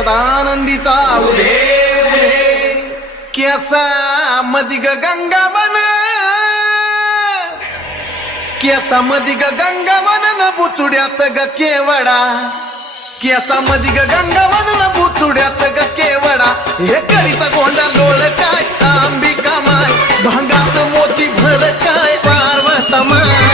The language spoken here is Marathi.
सदानंदीचा उदे उदे केसा मदिग गंगावन केसा मदिग गंगावन न बुचुड्यात ग केवडा केसा मदिग गंगावन न बुचुड्यात ग केवडा हे करीचा गोंडा लोळ काय अंबिका माय भांगात मोती भर काय पार्वत माय